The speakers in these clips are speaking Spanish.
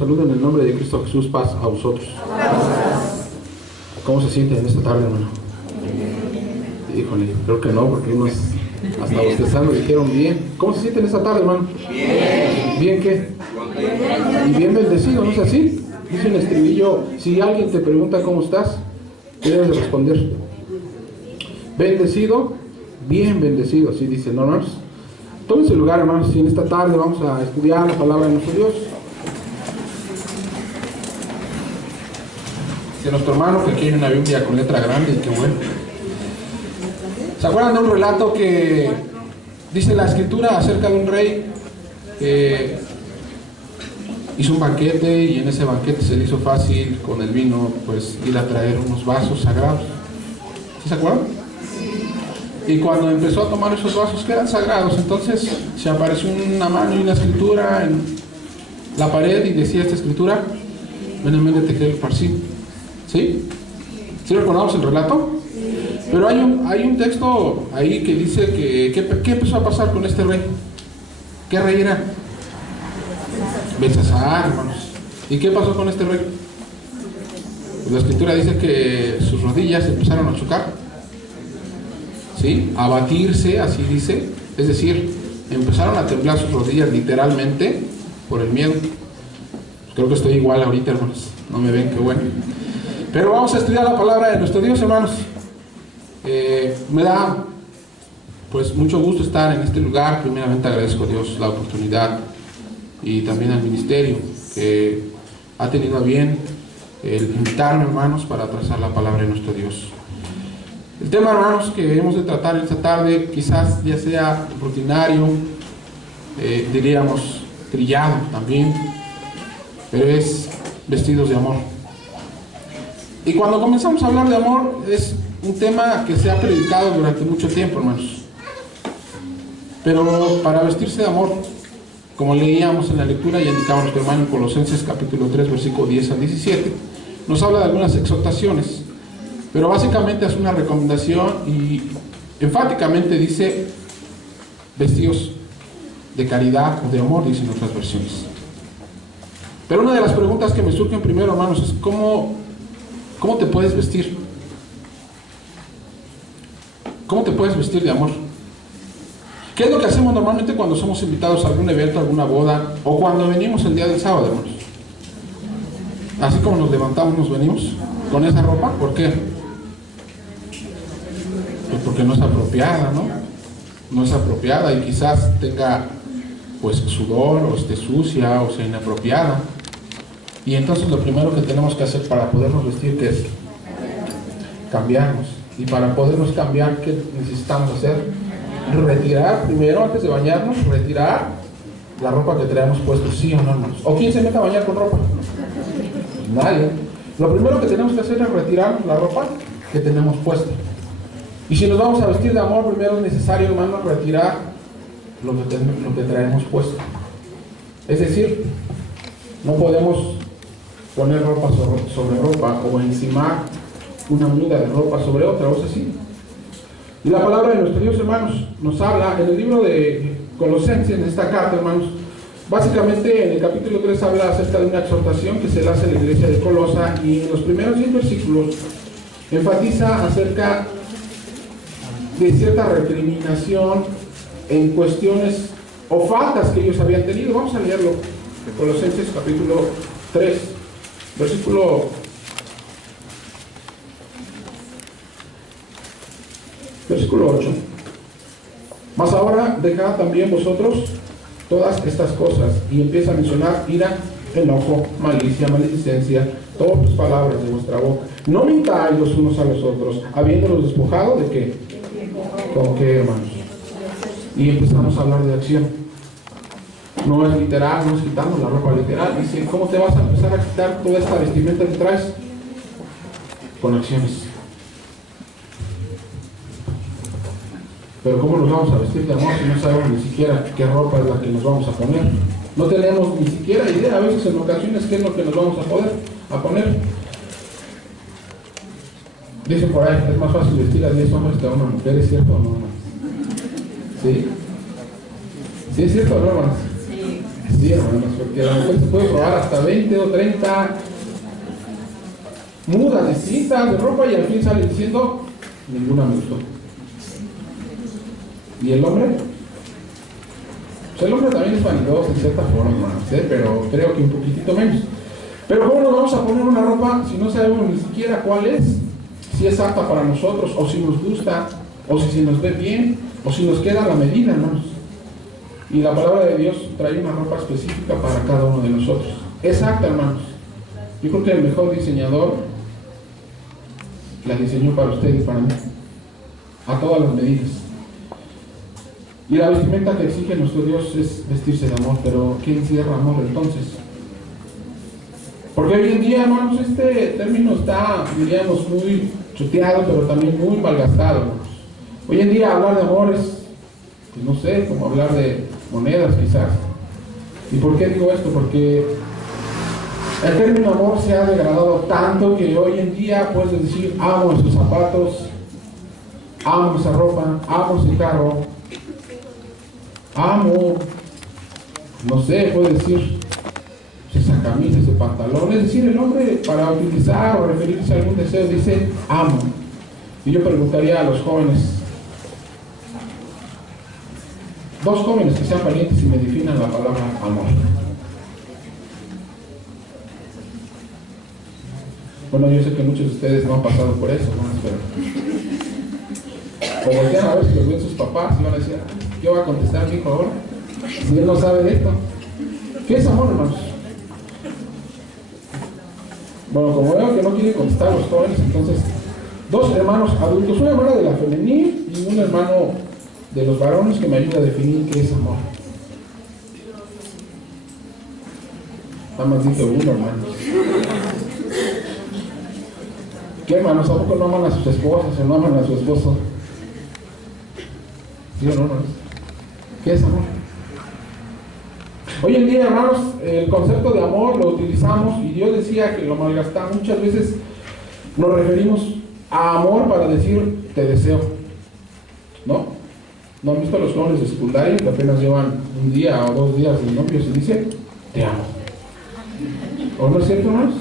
Saludo en el nombre de Cristo Jesús, paz a vosotros. ¿Cómo se sienten en esta tarde, hermano? Híjole, creo que no, porque unos hasta bostezando dijeron bien. ¿Cómo se sienten esta tarde, hermano? Bien. ¿Bien qué? Y bien bendecido, ¿no es así? Dice el estribillo, si alguien te pregunta cómo estás, debes de responder: bendecido, bien bendecido, así dice, ¿no, hermanos? Tómense lugar, hermanos, y en esta tarde vamos a estudiar la palabra de nuestro Dios. De nuestro hermano, que aquí hay una Biblia con letra grande y qué bueno. ¿Se acuerdan de un relato que dice la escritura acerca de un rey que hizo un banquete y en ese banquete se le hizo fácil con el vino pues ir a traer unos vasos sagrados? ¿Sí se acuerdan? Y cuando empezó a tomar esos vasos que eran sagrados, entonces se apareció una mano y una escritura en la pared y decía esta escritura: ven en medio de Tequel Parsim. ¿Sí? ¿Sí recordamos el relato? Pero hay un texto ahí que dice que ¿qué empezó a pasar con este rey? ¿Qué rey era? Belsasar, hermanos. ¿Y qué pasó con este rey? Pues la escritura dice que sus rodillas empezaron a chocar, ¿sí? A batirse, así dice. Es decir, empezaron a temblar sus rodillas literalmente por el miedo. Creo que estoy igual ahorita, hermanos. No me ven, qué bueno. Pero vamos a estudiar la palabra de nuestro Dios, hermanos. Me da pues mucho gusto estar en este lugar. Primeramente agradezco a Dios la oportunidad y también al ministerio que ha tenido a bien el invitarme, hermanos, para trazar la palabra de nuestro Dios. El tema, hermanos, que hemos de tratar esta tarde quizás ya sea rutinario, diríamos trillado también, pero es vestidos de amor. Y cuando comenzamos a hablar de amor, es un tema que se ha predicado durante mucho tiempo, hermanos. Pero para vestirse de amor, como leíamos en la lectura y indicaba nuestro hermano en Colosenses capítulo 3, versículo 10 al 17, nos habla de algunas exhortaciones, pero básicamente es una recomendación y enfáticamente dice: vestidos de caridad o de amor, dicen otras versiones. Pero una de las preguntas que me surgen primero, hermanos, es ¿cómo te puedes vestir? ¿Cómo te puedes vestir de amor? ¿Qué es lo que hacemos normalmente cuando somos invitados a algún evento, a alguna boda, o cuando venimos el día del sábado, hermanos? Así como nos levantamos, nos venimos con esa ropa. ¿Por qué? Pues porque no es apropiada, ¿no? No es apropiada y quizás tenga pues sudor, o esté sucia, o sea inapropiada. Y entonces lo primero que tenemos que hacer para podernos vestir, ¿qué es? Cambiarnos. Y para podernos cambiar, ¿qué necesitamos hacer? Retirar primero, antes de bañarnos, retirar la ropa que traemos puesto, ¿sí o no, hermanos? ¿O quién se mete a bañar con ropa? Pues nadie. Lo primero que tenemos que hacer es retirar la ropa que tenemos puesta. Y si nos vamos a vestir de amor, primero es necesario, hermanos, retirar lo que traemos puesto. Es decir, no podemos poner ropa sobre ropa o encimar una muda de ropa sobre otra, o sea, sí. Y la palabra de nuestro Dios, hermanos, nos habla en el libro de Colosenses, en esta carta, hermanos. Básicamente en el capítulo 3 habla acerca de una exhortación que se le hace a la iglesia de Colosa, y en los primeros 10 versículos enfatiza acerca de cierta recriminación en cuestiones o faltas que ellos habían tenido. Vamos a leerlo. Colosenses capítulo 3, versículo 8. Mas ahora dejad también vosotros todas estas cosas, y empieza a mencionar ira, enojo, malicia, maledicencia, todas palabras de vuestra boca. No mintáis los unos a los otros, habiéndolos despojado de qué. ¿Con qué, hermanos? Y empezamos a hablar de acción. No es literal, no es quitando la ropa literal. Dice, ¿cómo te vas a empezar a quitar toda esta vestimenta que traes? Con acciones. Pero ¿cómo nos vamos a vestir de amor si no sabemos ni siquiera qué ropa es la que nos vamos a poner? No tenemos ni siquiera idea a veces en ocasiones qué es lo que nos vamos a poner. Dice por ahí, es más fácil vestir a 10 hombres que a una mujer. ¿Es cierto o no? ¿Sí? ¿Sí es cierto o no, hermanos? Sí. Sí, hermanos, porque a lo mejor se puede probar hasta 20 o 30 mudas distintas de ropa y al fin sale diciendo, ninguna me gustó. ¿Y el hombre? Pues el hombre también es vanidoso en cierta forma, hermanos, pero creo que un poquitito menos. Pero ¿cómo nos vamos a poner una ropa si no sabemos ni siquiera cuál es? Si es apta para nosotros, o si nos gusta, o si nos ve bien, o si nos queda a la medida, hermanos. Y la palabra de Dios trae una ropa específica para cada uno de nosotros. Exacta, hermanos. Yo creo que el mejor diseñador la diseñó para usted y para mí, a todas las medidas. Y la vestimenta que exige nuestro Dios es vestirse de amor, pero ¿qué encierra amor entonces? Porque hoy en día, hermanos, este término está, diríamos, muy chuteado, pero también muy malgastado, hermanos. Hoy en día hablar de amor es, pues no sé, como hablar de monedas quizás. ¿Y por qué digo esto? Porque el término amor se ha degradado tanto que hoy en día puedes decir, amo esos zapatos, amo esa ropa, amo ese carro, amo, no sé, puedes decir esa camisa, ese pantalón. Es decir, el hombre para utilizar o referirse a algún deseo dice amo. Y yo preguntaría a los jóvenes, dos jóvenes que sean valientes y me definan la palabra amor. Bueno, yo sé que muchos de ustedes no han pasado por eso, ¿no? Pero o voltean a ver si los ven sus papás y van a decir, ¿qué va a contestar mi hijo ahora? Si él no sabe de esto. ¿Qué es amor, hermanos? Bueno, como veo que no quieren contestar los jóvenes, entonces, dos hermanos adultos, una hermana de la femenil y un hermano de los varones que me ayuda a definir qué es amor. Nada más dice uno, hermanos. ¿Qué, hermanos? ¿A poco no aman a sus esposas o no aman a su esposo? ¿Sí o no, hermanos? ¿Qué es amor? Hoy en día, hermanos, el concepto de amor lo utilizamos y Dios decía que lo malgastamos. Muchas veces nos referimos a amor para decir te deseo, ¿no? ¿No han visto a los jóvenes de secundaria que apenas llevan un día o 2 días de novios y dicen te amo? ¿O no es cierto, hermanos?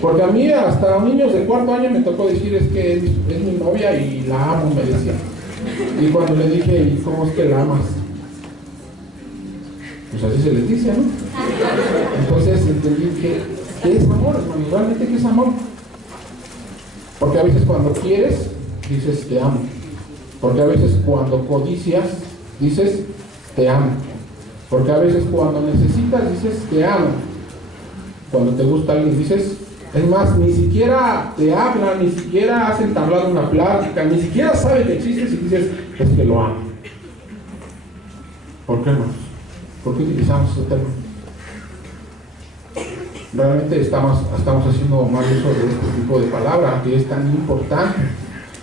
Porque a mí hasta niños de 4º año me tocó decir es que es mi novia y la amo, me decía. Y cuando le dije, ¿y cómo es que la amas? Pues así se les dice, ¿no? Entonces entendí ¿qué es amor, hermano? ¿Realmente qué es amor? Porque a veces cuando quieres, dices te amo. Porque a veces cuando codicias, dices te amo. Porque a veces cuando necesitas, dices te amo. Cuando te gusta alguien, dices, es más, ni siquiera te hablan, ni siquiera has entablado una plática, ni siquiera sabe que existes y dices, es que lo amo. ¿Por qué no? ¿Por qué utilizamos ese término? Realmente estamos haciendo mal uso de este tipo de palabra que es tan importante.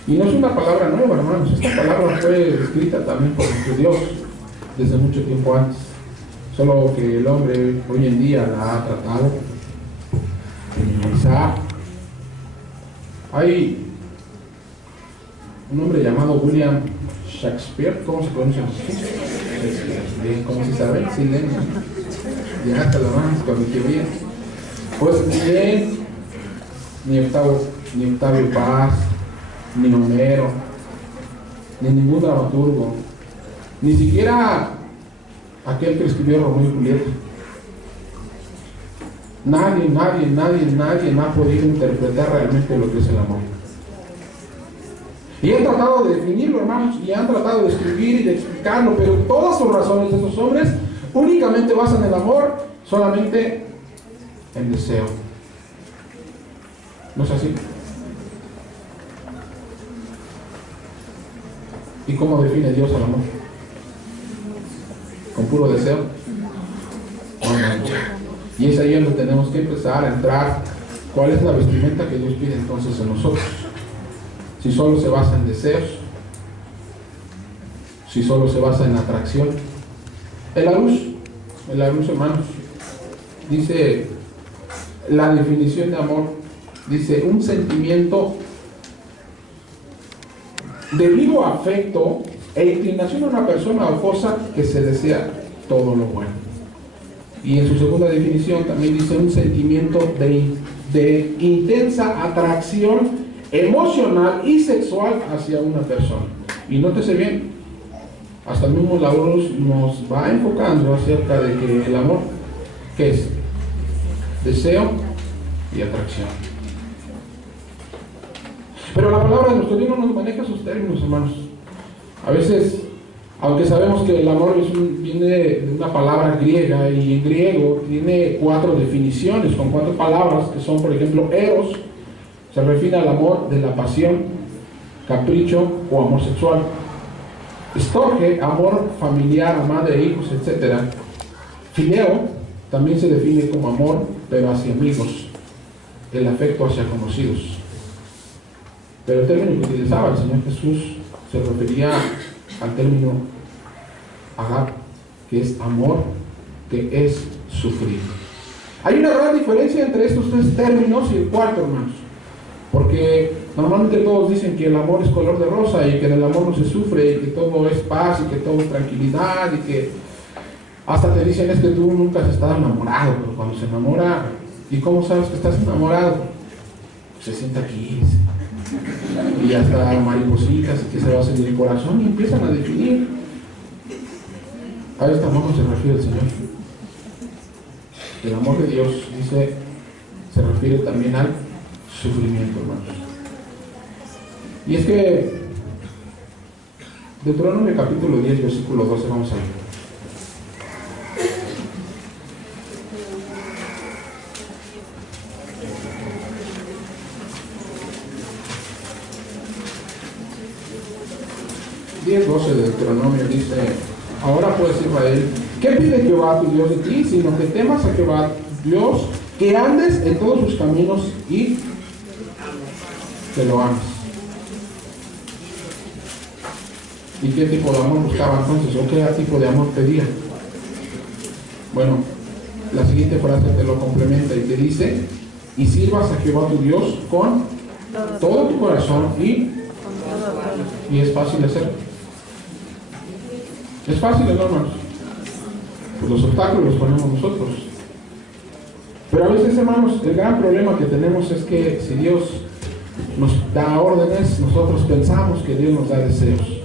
Y no es una palabra nueva, hermanos. Esta palabra fue escrita también por nuestro Dios desde mucho tiempo antes. Solo que el hombre hoy en día la ha tratado de minimizar. Hay un hombre llamado William Shakespeare. ¿Cómo se pronuncia? Shakespeare. ¿Cómo se sabe? Sí, leen. Ya hasta la mano cuando te bien. Pues ni Octavio Paz, ni Homero, ni ningún dramaturgo, ni siquiera aquel que escribió Romeo y Julieta. Nadie ha podido interpretar realmente lo que es el amor. Y han tratado de definirlo, hermanos, y han tratado de escribir y de explicarlo, pero todas sus razones de esos hombres únicamente basan el amor solamente en deseo. ¿No es así? ¿Y cómo define Dios al amor? ¿Con puro deseo? Y es ahí donde tenemos que empezar a entrar. ¿Cuál es la vestimenta que Dios pide entonces en nosotros? Si solo se basa en deseos, si solo se basa en atracción. En la luz, hermanos, dice la definición de amor, dice un sentimiento de vivo afecto e inclinación a una persona o cosa que se desea todo lo bueno. Y en su segunda definición también dice un sentimiento de intensa atracción emocional y sexual hacia una persona. Y nótese bien, hasta el mismo Laurus nos va enfocando acerca de que el amor, ¿qué es? Deseo y atracción. Pero la palabra de nuestro Dios no nos maneja esos términos, hermanos. A veces, aunque sabemos que el amor viene de una palabra griega, y en griego tiene 4 definiciones, con 4 palabras, que son, por ejemplo, eros, se refiere al amor de la pasión, capricho o amor sexual. Storge, amor familiar, madre, hijos, etc. Fileo también se define como amor, pero hacia amigos, el afecto hacia conocidos. Pero el término que utilizaba el Señor Jesús se refería al término agap, que es amor, que es sufrir. Hay una gran diferencia entre estos 3 términos y el cuarto, hermanos, porque normalmente todos dicen que el amor es color de rosa y que en el amor no se sufre y que todo es paz y que todo es tranquilidad, y que hasta te dicen es que tú nunca has estado enamorado, pero cuando se enamora, ¿y cómo sabes que estás enamorado? Se sienta aquí y hasta maripositas y que se va a hacer el corazón y empiezan a definir. A este amor no se refiere el Señor. El amor de Dios, dice, se refiere también al sufrimiento, hermanos. Y es que Deuteronomio capítulo 10, versículo 12, vamos a ver. El 12 de Deuteronomio dice: ahora pues, Israel, ¿qué pide Jehová tu Dios de ti? Sino que temas a Jehová Dios, que andes en todos sus caminos y que lo ames. ¿Y qué tipo de amor buscaba entonces? ¿O qué tipo de amor pedía? Bueno, la siguiente frase te lo complementa y te dice: y sirvas a Jehová tu Dios con todo tu corazón y es fácil hacerlo. Es fácil, ¿no, hermanos? Pues los obstáculos los ponemos nosotros. Pero a veces, hermanos, el gran problema que tenemos es que si Dios nos da órdenes, nosotros pensamos que Dios nos da deseos.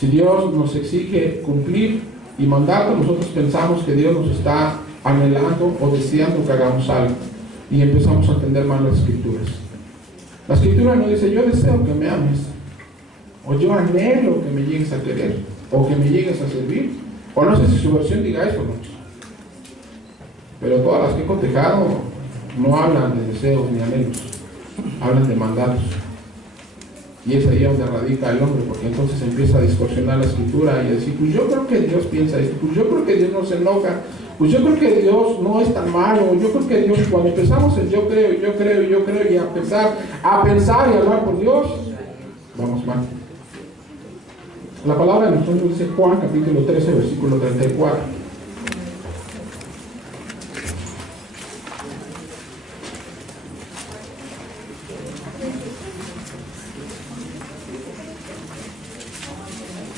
Si Dios nos exige cumplir y mandato, nosotros pensamos que Dios nos está anhelando o deseando que hagamos algo. Y empezamos a entender mal las Escrituras. La Escritura no dice: yo deseo que me ames, o yo anhelo que me llegues a querer, o que me llegues a servir. O no sé si su versión diga eso, ¿no? Pero todas las que he cotejado no hablan de deseos ni anhelos, hablan de mandatos. Y es ahí donde radica el hombre, porque entonces empieza a distorsionar la Escritura y a decir: pues yo creo que Dios piensa esto, pues yo creo que Dios no se enoja, pues yo creo que Dios no es tan malo, yo creo que Dios, cuando empezamos el yo creo, y a pensar y hablar por Dios, vamos mal. La palabra de nosotros dice Juan capítulo 13, versículo 34.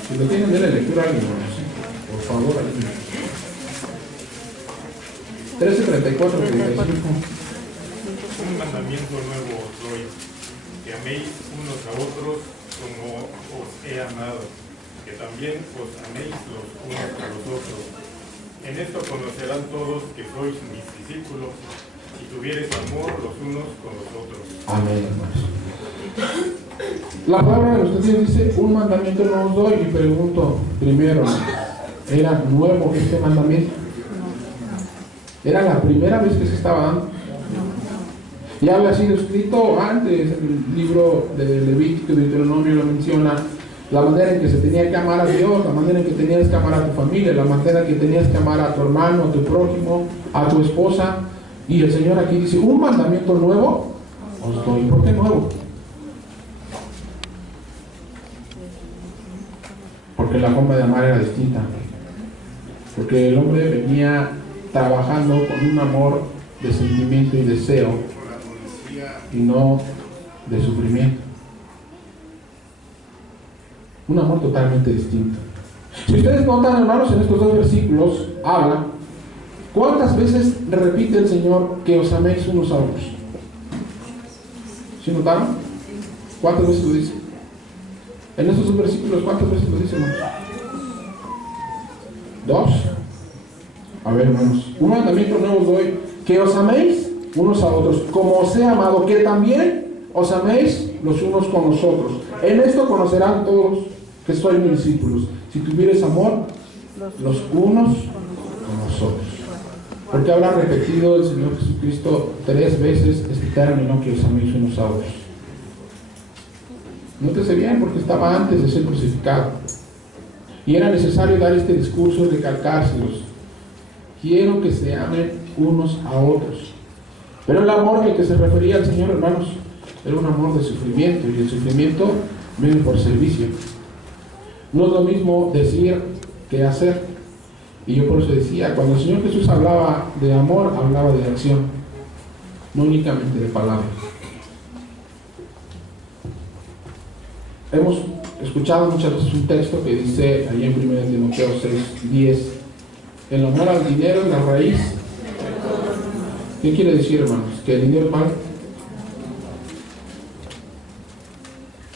Si lo tienen de la lectura, alguien, por favor, alguien. 13, 34, 35. Un mandamiento nuevo os doy, que améis unos a otros como os he amado, que también os améis los unos a los otros. En esto conocerán todos que sois mis discípulos, si tuviereis amor los unos con los otros. Amén, hermanos. La palabra de nuestro Dios dice: un mandamiento no os doy. Y pregunto primero, ¿era nuevo este mandamiento? ¿Era la primera vez que se estaba dando? Ya había sido escrito antes. El libro de Levítico y Deuteronomio lo menciona. La manera en que se tenía que amar a Dios, la manera en que tenías que amar a tu familia, la manera en que tenías que amar a tu hermano, a tu prójimo, a tu esposa. Y el Señor aquí dice: un mandamiento nuevo os doy. ¿Por qué nuevo? Porque la forma de amar era distinta. Porque el hombre venía trabajando con un amor de sentimiento y deseo, y no de sufrimiento. Un amor totalmente distinto. Si ustedes notan, hermanos, en estos dos versículos habla, ¿cuántas veces repite el Señor que os améis unos a otros? ¿Sí notaron? ¿Cuántas veces lo dice? En estos dos versículos, ¿cuántas veces lo dice, hermanos? ¿Dos? A ver, hermanos, un mandamiento nuevo os doy, que os améis unos a otros, como os he amado, que también os améis los unos con los otros. En esto conocerán todos que sois mis discípulos, si tuvieres amor los unos con los otros. Porque habrá repetido el Señor Jesucristo 3 veces este término, que os améis unos a otros. Nótese bien, porque estaba antes de ser crucificado. Y era necesario dar este discurso y recalcárselos. Quiero que se amen unos a otros. Pero el amor al que se refería el Señor, hermanos, era un amor de sufrimiento. Y el sufrimiento viene por servicio. No es lo mismo decir que hacer. Y yo por eso decía, cuando el Señor Jesús hablaba de amor, hablaba de acción, no únicamente de palabras. Hemos escuchado muchas veces un texto que dice, ahí en 1 Timoteo 6:10, el amor al dinero es la raíz. ¿Qué quiere decir, hermanos? ¿Que el dinero es malo?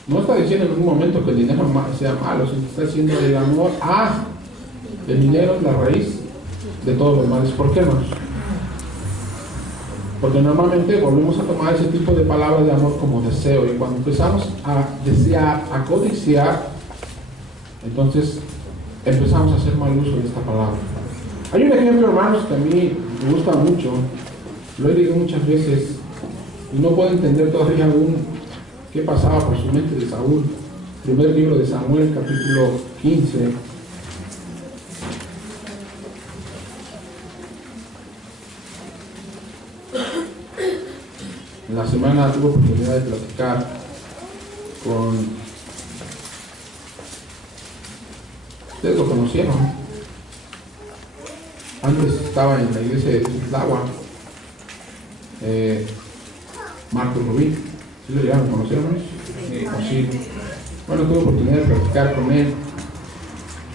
No está diciendo en ningún momento que el dinero sea malo, sino que está diciendo el amor a el dinero es la raíz de todos los males. ¿Por qué, hermanos? Porque normalmente volvemos a tomar ese tipo de palabras de amor como deseo, y cuando empezamos a desear, a codiciar, entonces empezamos a hacer mal uso de esta palabra. Hay un ejemplo, hermanos, que a mí me gusta mucho, lo he leído muchas veces y no puedo entender todavía aún qué pasaba por su mente de Saúl. Primer libro de Samuel, capítulo 15. En la semana tuve oportunidad de platicar con... Ustedes lo conocieron. Antes estaba en la iglesia de Tislagua, Marco Rubí. ¿Sí lo llegaron a conocer, hermanos? Sí. Bueno, tuve oportunidad de platicar con él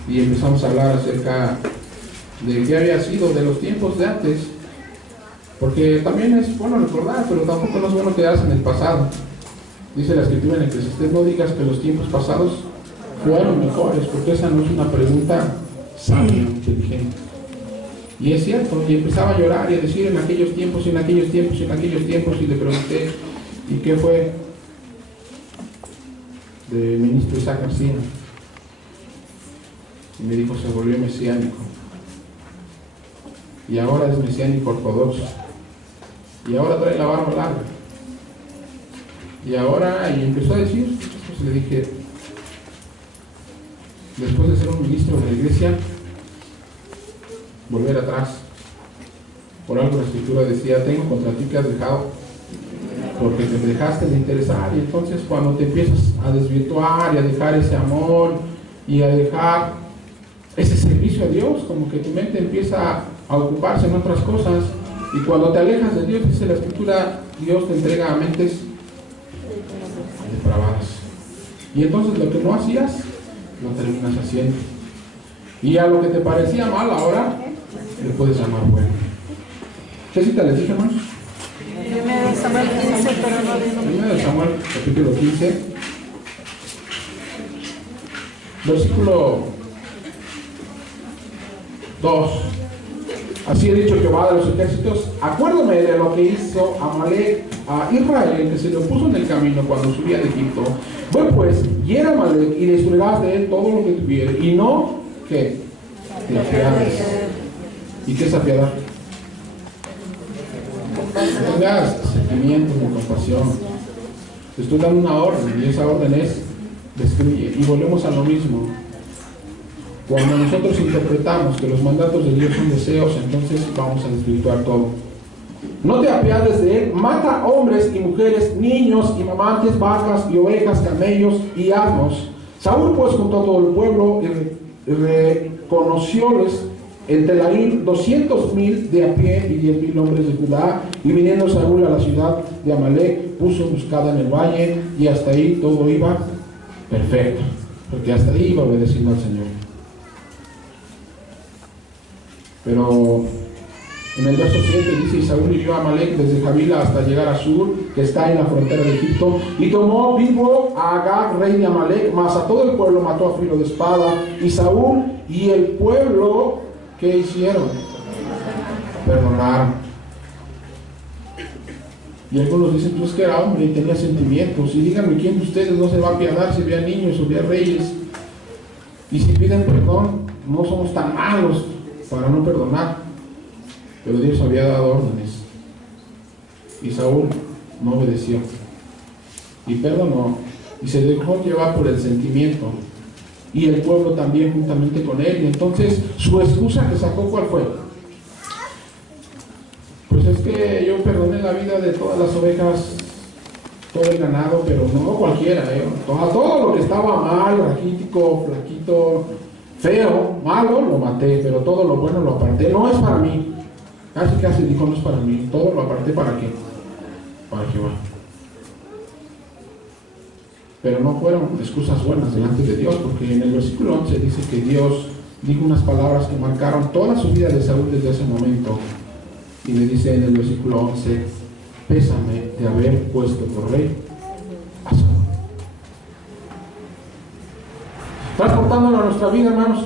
y empezamos a hablar acerca de qué había sido de los tiempos de antes. Porque también es bueno recordar, pero tampoco no es bueno quedarse en el pasado. Dice la Escritura en Eclesiastés, no digas que los tiempos pasados fueron mejores, porque esa no es una pregunta sabia, inteligente. Y es cierto, y empezaba a llorar y a decir en aquellos tiempos, en aquellos tiempos, en aquellos tiempos, y le pregunté, ¿y qué fue del ministro Isaac García? Y me dijo, se volvió mesiánico. Y ahora es mesiánico ortodoxo. Y ahora trae la barba larga. Y ahora, y empezó a decir, pues le dije, después de ser un ministro de la iglesia, volver atrás. Por algo la Escritura decía, tengo contra ti que has dejado, porque te dejaste de interesar. Y entonces cuando te empiezas a desvirtuar y a dejar ese amor y a dejar ese servicio a Dios, como que tu mente empieza a ocuparse en otras cosas, y cuando te alejas de Dios, dice la Escritura, Dios te entrega a mentes depravadas. Y entonces lo que no hacías, lo terminas haciendo. Y a lo que te parecía mal ahora, le puedes llamar bueno. ¿Qué cita les dije, hermanos? 1 Samuel 15, pero no 1 Samuel, capítulo 15, versículo 2. Así he dicho Jehová de los ejércitos, acuérdame de lo que hizo Amalek a Israel, que se le opuso en el camino cuando subía de Egipto. Bueno, pues, hiera a Amalek y destruirás de él todo lo que tuviere, y no, ¿qué? Te apiades. ¿Y qué es apiadar? No tengas sentimientos ni compasión. Te estoy dando una orden, y esa orden es destruye. Y volvemos a lo mismo. Cuando nosotros interpretamos que los mandatos de Dios son deseos, entonces vamos a desvirtuar todo. No te apiades de él, mata hombres y mujeres, niños y mamantes, vacas y ovejas, camellos y asnos. Saúl pues juntó a todo el pueblo y reconocióles en Telaim 200,000 de a pie y 10,000 hombres de Judá. Y viniendo Saúl a la ciudad de Amalek, puso emboscada en el valle, y hasta ahí todo iba perfecto, porque hasta ahí iba obedeciendo al Señor. Pero en el verso 7 dice: y Saúl hirió a Amalec desde Javila hasta llegar a Sur, que está en la frontera de Egipto, y tomó vivo a Agag, rey de Amalec, mas a todo el pueblo mató a filo de espada. Y Saúl y el pueblo, ¿qué hicieron? Perdonaron. Y algunos dicen: pues que era hombre y tenía sentimientos. Y díganme, ¿quién de ustedes no se va a apiadar si ve a niños o ve a reyes? Y si piden perdón, no somos tan malos para no perdonar. Pero Dios había dado órdenes. Y Saúl no obedeció. Y perdonó. Y se dejó llevar por el sentimiento. Y el pueblo también juntamente con él. Y entonces su excusa que sacó, ¿cuál fue? Pues es que yo perdoné la vida de todas las ovejas, todo el ganado, pero no cualquiera, todo lo que estaba mal, raquítico, flaquito, feo, malo, lo maté, pero todo lo bueno lo aparté. No es para mí. Casi dijo: no es para mí. Todo lo aparté, ¿para qué? Para Jehová. Pero no fueron excusas buenas delante de Dios, porque en el versículo 11 dice que Dios dijo unas palabras que marcaron toda su vida de Saúl desde ese momento. Y le dice en el versículo 11: pésame de haber puesto por rey a Saúl. Transportándolo a nuestra vida, hermanos,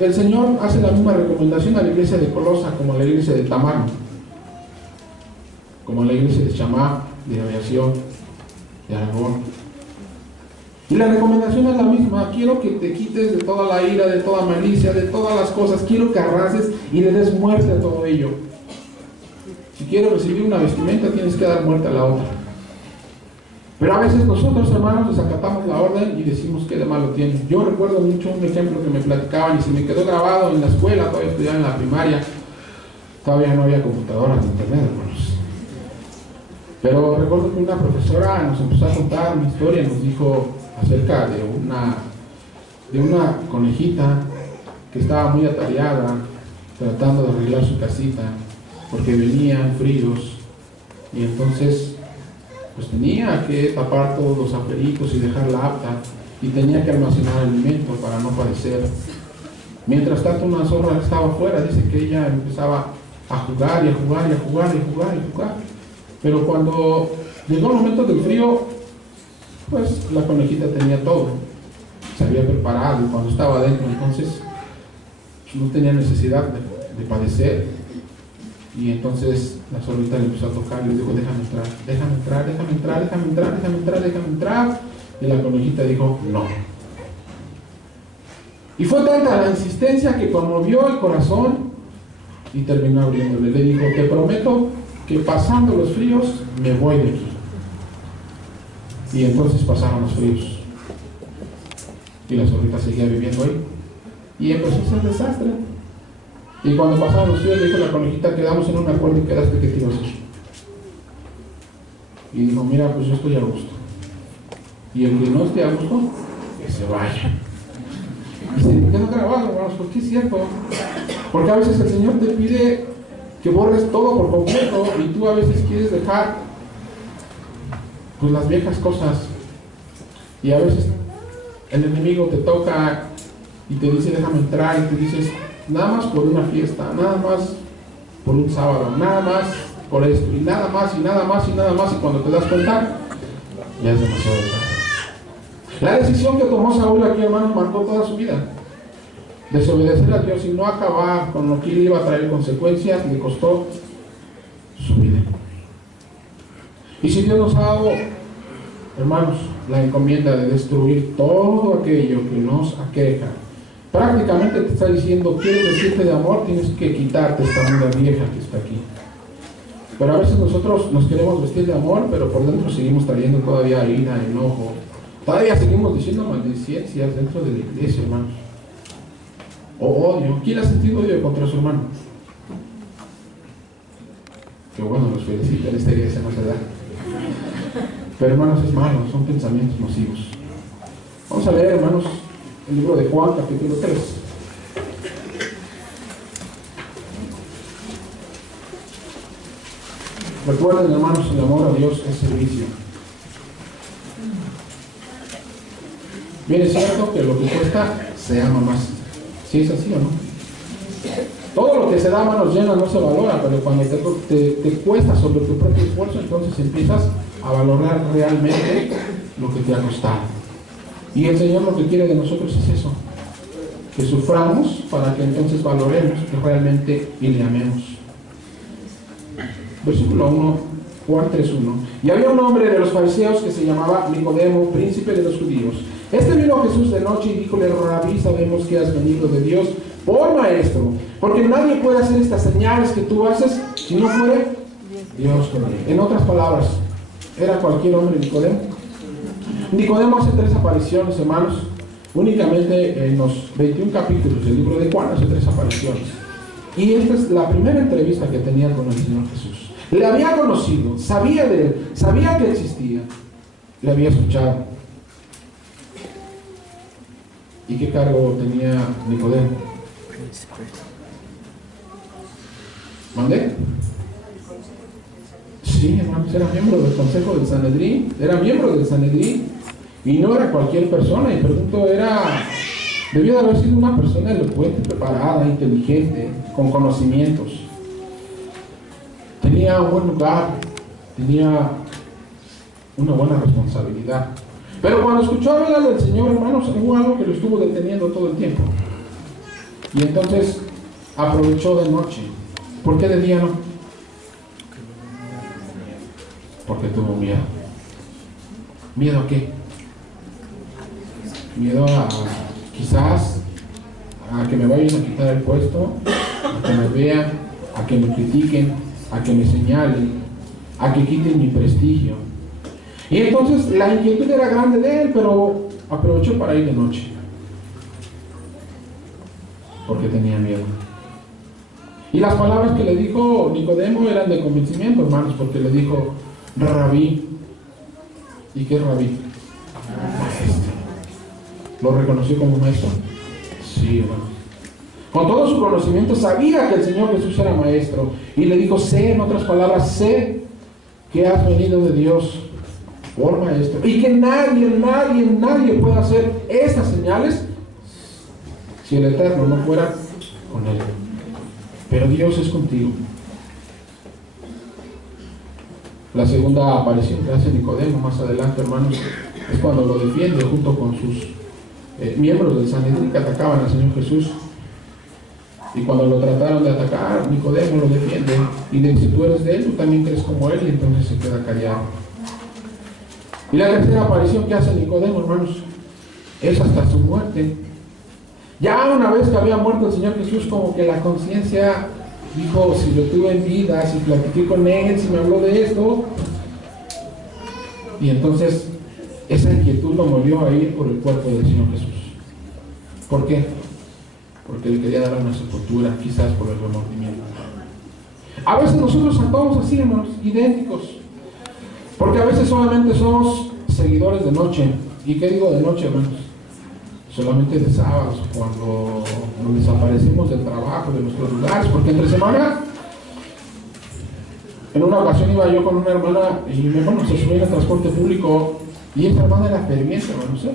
el Señor hace la misma recomendación a la iglesia de Colosa como a la iglesia de Tamar, como a la iglesia de Chamá, de Aviación, de Aragón. Y la recomendación es la misma: quiero que te quites de toda la ira, de toda malicia, de todas las cosas. Quiero que arrases y le des muerte a todo ello. Si quieres recibir una vestimenta, tienes que dar muerte a la otra. Pero a veces nosotros, hermanos, desacatamos la orden y decimos: ¿qué de malo tiene? Yo recuerdo mucho un ejemplo que me platicaban y se me quedó grabado en la escuela. Todavía estudiaba en la primaria. Todavía no había computadoras ni internet, hermanos. Pero recuerdo que una profesora nos empezó a contar una historia. Nos dijo acerca de una conejita que estaba muy atareada tratando de arreglar su casita porque venían fríos, y entonces pues tenía que tapar todos los agujeritos y dejarla apta, y tenía que almacenar alimento para no padecer. Mientras tanto, una zorra estaba afuera. Dice que ella empezaba a jugar y a jugar y a jugar y a jugar y a jugar, pero cuando llegó el momento del frío, pues la conejita tenía todo, se había preparado, y cuando estaba adentro, entonces no tenía necesidad de padecer. Y entonces la zorrita le empezó a tocar y le dijo: déjame entrar, déjame entrar, déjame entrar, déjame entrar, déjame entrar, déjame entrar. Y la conejita dijo: no. Y fue tanta la insistencia que conmovió el corazón y terminó abriéndole. Le dijo: te prometo que pasando los fríos me voy de aquí. Y entonces pasaron los fríos y la zorrita seguía viviendo ahí, y empezó a ser desastre. Y cuando pasaron los fríos, le dijo la conejita: quedamos en un acuerdo y quedaste que te ibas a ir. Y dijo: mira, pues yo estoy a gusto, y el que no esté a gusto, que se vaya. Y se quedó grabado, hermanos, porque es cierto. Porque a veces el Señor te pide que borres todo por completo, y tú a veces quieres dejar pues las viejas cosas, y a veces el enemigo te toca y te dice: déjame entrar, y te dices: nada más por una fiesta, nada más por un sábado, nada más por esto, y nada más, y nada más, y nada más, y cuando te das cuenta, ya es demasiado tarde. La decisión que tomó Saúl aquí, hermanos, marcó toda su vida. Desobedecer a Dios y no acabar con lo que le iba a traer consecuencias, le costó su vida. Y si Dios nos ha dado, hermanos, la encomienda de destruir todo aquello que nos aqueja, prácticamente te está diciendo: quieres vestirte de amor, tienes que quitarte esta vida vieja que está aquí. Pero a veces nosotros nos queremos vestir de amor, pero por dentro seguimos trayendo todavía ira, enojo. Todavía seguimos diciendo maldicencias dentro de la iglesia, hermanos. O odio. ¿Quién ha sentido odio contra su hermano? Que bueno, los felicito, en esta iglesia no se da. Pero hermanos, es malo, son pensamientos nocivos. Vamos a leer, hermanos, el libro de Juan, capítulo 3. Recuerden, hermanos, el amor a Dios es servicio. Bien, es cierto que lo que cuesta se ama más. ¿Sí es así o no? Todo lo que se da a manos llenas no se valora, pero cuando te cuesta sobre tu propio esfuerzo, entonces empiezas a valorar realmente lo que te ha costado. Y el Señor lo que quiere de nosotros es eso, que suframos para que entonces valoremos realmente y le amemos. Versículo 1, Juan 3:1. Y había un hombre de los fariseos que se llamaba Nicodemo, príncipe de los judíos. Este vino a Jesús de noche y díjole: Rabí, sabemos que has venido de Dios por maestro, porque nadie puede hacer estas señales que tú haces si no fuere Dios con él. En otras palabras, ¿era cualquier hombre Nicodemo? Nicodemo hace 3 apariciones, hermanos. Únicamente en los 21 capítulos del libro de Juan hace 3 apariciones. Y esta es la primera entrevista que tenía con el Señor Jesús. Le había conocido, sabía de él, sabía que existía, le había escuchado. ¿Y qué cargo tenía Nicodemo? ¿Mandé? Sí, hermanos, era miembro del Consejo del Sanedrín, era miembro del Sanedrín, y no era cualquier persona. Y pregunto, debió de haber sido una persona elocuente, preparada, inteligente, con conocimientos. Tenía un buen lugar, tenía una buena responsabilidad. Pero cuando escuchó hablar del Señor, hermanos, hubo algo que lo estuvo deteniendo todo el tiempo. Y entonces aprovechó de noche. ¿Por qué de día no? Porque tuvo miedo. ¿Miedo a qué? Miedo a quizás a que me vayan a quitar el puesto, a que me vean, a que me critiquen, a que me señalen, a que quiten mi prestigio. Y entonces la inquietud era grande de él, pero aprovechó para ir de noche, porque tenía miedo. Y las palabras que le dijo Nicodemo eran de convencimiento, hermanos, porque le dijo: Rabí. ¿Y qué es Rabí? Maestro. ¿Lo reconoció como maestro? Sí, hermanos. Con todo su conocimiento sabía que el Señor Jesús era maestro. Y le dijo: sé, en otras palabras, sé que has venido de Dios por maestro. Y que nadie puede hacer estas señales si el Eterno no fuera con él. Pero Dios es contigo. La segunda aparición que hace Nicodemo más adelante, hermanos, es cuando lo defiende junto con sus miembros del Sanedrín que atacaban al Señor Jesús. Y cuando lo trataron de atacar, Nicodemo lo defiende y le dice: tú eres de él, tú también crees como él. Y entonces se queda callado. Y la tercera aparición que hace Nicodemo, hermanos, es hasta su muerte. Ya una vez que había muerto el Señor Jesús, como que la conciencia dijo: si lo tuve en vida, si platiqué con él, si me habló de esto. Y entonces esa inquietud lo movió a ir por el cuerpo del Señor Jesús. ¿Por qué? Porque le quería dar una sepultura, quizás por el remordimiento. A veces nosotros actuamos así, hermanos, idénticos. Porque a veces solamente somos seguidores de noche. ¿Y qué digo de noche, hermanos? Solamente de sábados, cuando nos desaparecemos del trabajo, de nuestros lugares. Porque entre semana, en una ocasión iba yo con una hermana y mi hermano se subía en el transporte público y esa hermana era ferviente, hermanos.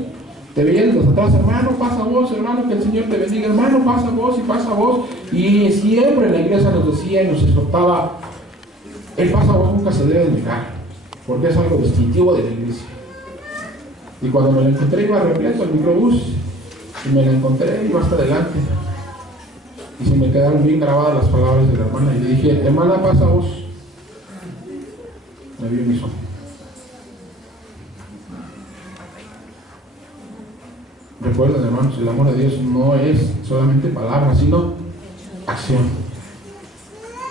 Te veían desde atrás: hermano, pasa vos, hermano, que el Señor te bendiga, hermano, pasa vos y pasa vos. Y siempre en la iglesia nos decía y nos exhortaba: el pasa vos nunca se debe negar, porque es algo distintivo de la iglesia. Y cuando me la encontré, iba repleto el microbús, y me la encontré, iba hasta adelante, y se me quedaron bien grabadas las palabras de la hermana, y le dije: hermana, pasa vos. Me vio mis ojos. Recuerden, hermanos, el amor de Dios no es solamente palabras, sino acción.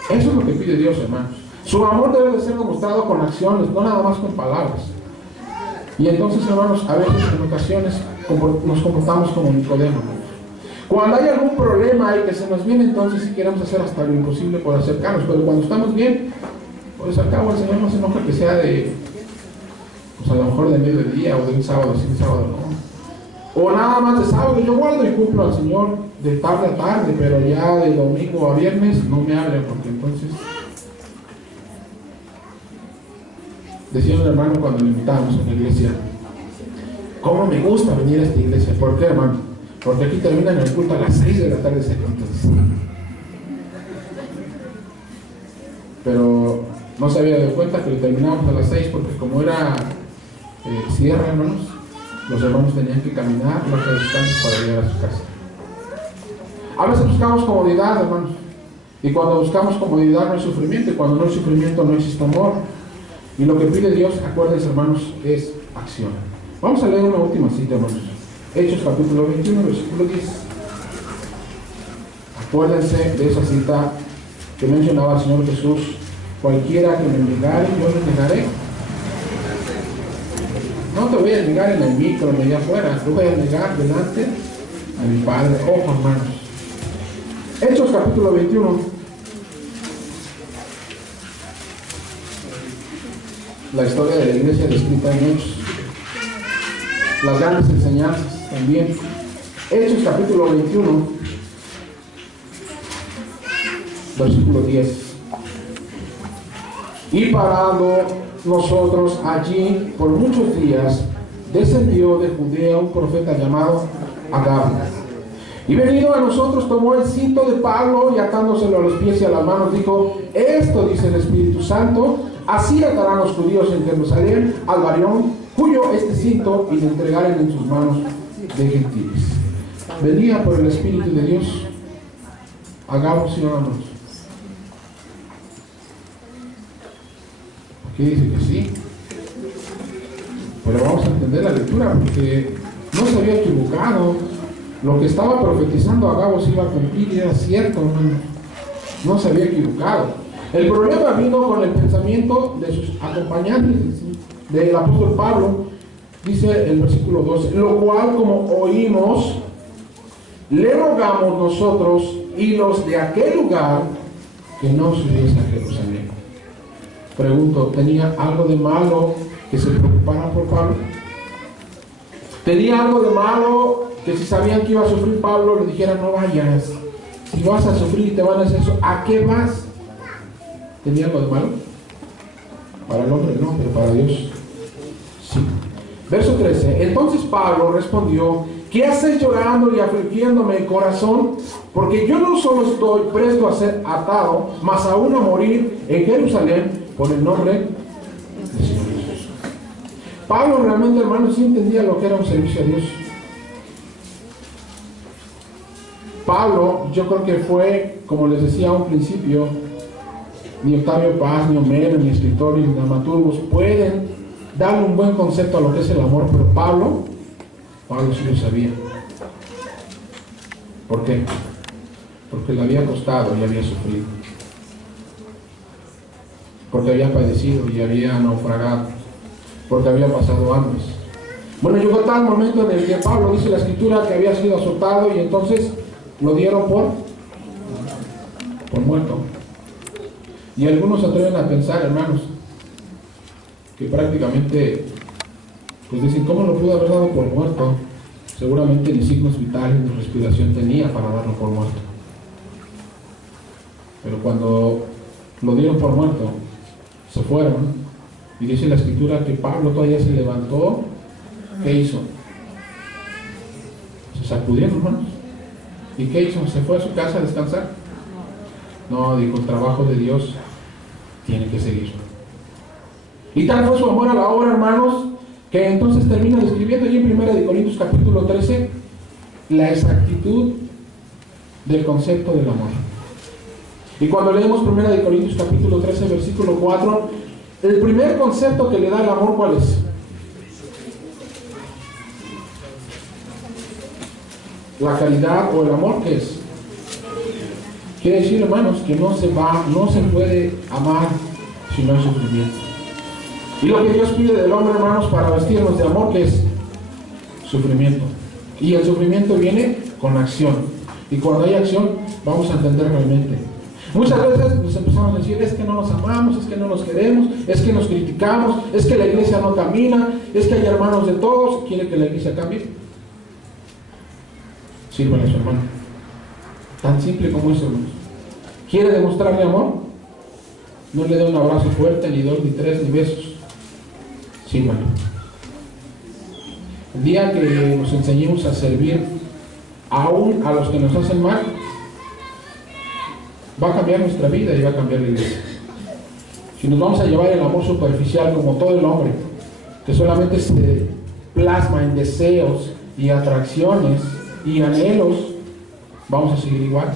Eso es lo que pide Dios, hermanos. Su amor debe de ser demostrado con acciones, no nada más con palabras. Y entonces, hermanos, a veces en ocasiones nos comportamos como Nicodemo. Cuando hay algún problema y que se nos viene, entonces sí queremos hacer hasta lo imposible por acercarnos. Pero cuando estamos bien, pues al cabo el Señor no se enoja que sea pues a lo mejor de mediodía o de un sábado, sin sábado, no. O nada más de sábado. Yo guardo y cumplo al Señor de tarde a tarde, pero ya de domingo a viernes no me hablen, porque entonces... Decía un hermano cuando le invitábamos a la iglesia: ¿cómo me gusta venir a esta iglesia? ¿Por qué, hermano? Porque aquí terminan el culto a las 6 de la tarde. Entonces, pero no se había dado cuenta que lo terminamos a las 6 porque como era cierre, hermanos, los hermanos tenían que caminar largas distancias para llegar a su casa. A veces buscamos comodidad, hermanos, y cuando buscamos comodidad no hay sufrimiento, y cuando no hay sufrimiento no existe amor. Y lo que pide Dios, acuérdense, hermanos, es acción. Vamos a leer una última cita, hermanos. Hechos capítulo 21, versículo 10. Acuérdense de esa cita que mencionaba el Señor Jesús: cualquiera que me negare, yo le negaré. No te voy a negar en el micro ni allá afuera, te voy a negar delante a mi Padre. Ojo, hermanos. Hechos capítulo 21. La historia de la iglesia descrita en Hechos. Las grandes enseñanzas también. Hechos capítulo 21, versículo 10. Y parado nosotros allí por muchos días, descendió de Judea un profeta llamado Agabo. Y venido a nosotros, tomó el cinto de Pablo y atándoselo a los pies y a las manos, dijo: esto dice el Espíritu Santo, así atarán los judíos en Jerusalén al varón cuyo este cinto y le entregaren en sus manos de gentiles. Venía por el Espíritu de Dios Agabo, sí, hermanos. Aquí dice que sí, pero vamos a entender la lectura porque no se había equivocado. Lo que estaba profetizando Agabo se iba a cumplir y era cierto, hermano. No se había equivocado. El problema vino con el pensamiento de sus acompañantes, del apóstol Pablo. Dice el versículo 12: lo cual, como oímos, le rogamos nosotros y los de aquel lugar que no subiese a Jerusalén. Pregunto, ¿tenía algo de malo que se preocuparan por Pablo? ¿Tenía algo de malo que si sabían que iba a sufrir Pablo le dijeran: no vayas, si vas a sufrir y te van a hacer eso, ¿a qué vas? ¿Tenía algo de malo? Para el hombre no, pero para Dios sí. Verso 13: entonces Pablo respondió: ¿qué hacéis llorando y afligiéndome el corazón? Porque yo no solo estoy presto a ser atado, mas aún a morir en Jerusalén por el nombre del Señor Jesús. Pablo realmente, hermanos, sí entendía lo que era un servicio a Dios. Pablo, yo creo que fue, como les decía a un principio, ni Octavio Paz, ni Homero, ni escritores, ni dramaturgos pueden darle un buen concepto a lo que es el amor, pero Pablo sí lo sabía. ¿Por qué? Porque le había costado y había sufrido, porque había padecido y había naufragado, porque había pasado hambre. Bueno, llegó tal momento en el que Pablo, dice la escritura, que había sido azotado y entonces lo dieron por muerto. Y algunos se atreven a pensar, hermanos, que prácticamente pues dicen: ¿cómo lo pudo haber dado por muerto? Seguramente ni signos vitales ni respiración tenía para darlo por muerto. Pero cuando lo dieron por muerto, se fueron. Y dice la escritura que Pablo todavía se levantó. ¿Qué hizo? Se sacudieron, hermanos. ¿Y qué hizo? ¿Se fue a su casa a descansar? No, dijo: el trabajo de Dios tiene que seguir. Y tal fue su amor a la obra, hermanos, que entonces termina describiendo allí en 1 Corintios capítulo 13 la exactitud del concepto del amor. Y cuando leemos 1 Corintios capítulo 13 versículo 4, el primer concepto que le da el amor, ¿cuál es? La caridad o el amor, ¿qué es? Quiere decir, hermanos, que no se puede amar si no hay sufrimiento. Y lo que Dios pide del hombre, hermanos, para vestirnos de amor, ¿qué es? Sufrimiento. Y el sufrimiento viene con acción. Y cuando hay acción, vamos a entender realmente. Muchas veces nos empezamos a decir: es que no nos amamos, es que no nos queremos, es que nos criticamos, es que la iglesia no camina, es que hay hermanos de todos. ¿Quiere que la iglesia cambie? Sírvale a su hermano. Tan simple como eso, hermanos. ¿Quiere demostrarle amor? No le dé un abrazo fuerte, ni 2, ni 3, ni besos. Sírvale. El día que nos enseñemos a servir aún a los que nos hacen mal, va a cambiar nuestra vida y va a cambiar la iglesia. Si nos vamos a llevar el amor superficial como todo el hombre, que solamente se plasma en deseos y atracciones y anhelos, vamos a seguir igual.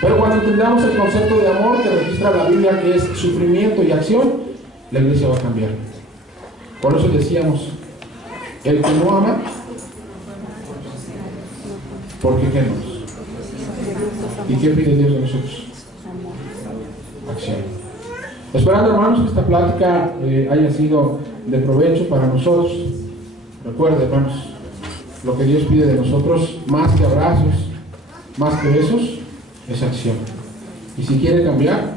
Pero cuando entendamos el concepto de amor que registra la Biblia, que es sufrimiento y acción, la iglesia va a cambiar. Por eso decíamos, el que no ama, ¿por qué nos? ¿Y qué pide Dios de nosotros? Acción. Esperando, hermanos, que esta plática haya sido de provecho para nosotros. Recuerden, hermanos, lo que Dios pide de nosotros, más que abrazos, más que besos, es acción. Y si quiere cambiar,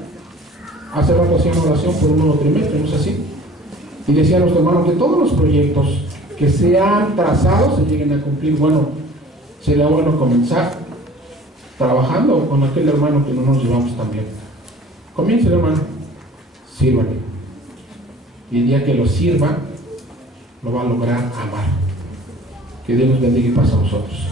hace rato hacía una oración por un nuevo trimestre, ¿no es así? Y decía a nuestro hermano que todos los proyectos que se han trazado se lleguen a cumplir. Bueno, sería bueno comenzar trabajando con aquel hermano que no nos llevamos tan bien. Comience, hermano, sírvale. Y el día que lo sirva, lo va a lograr amar. Que Dios nos bendiga y pase a vosotros.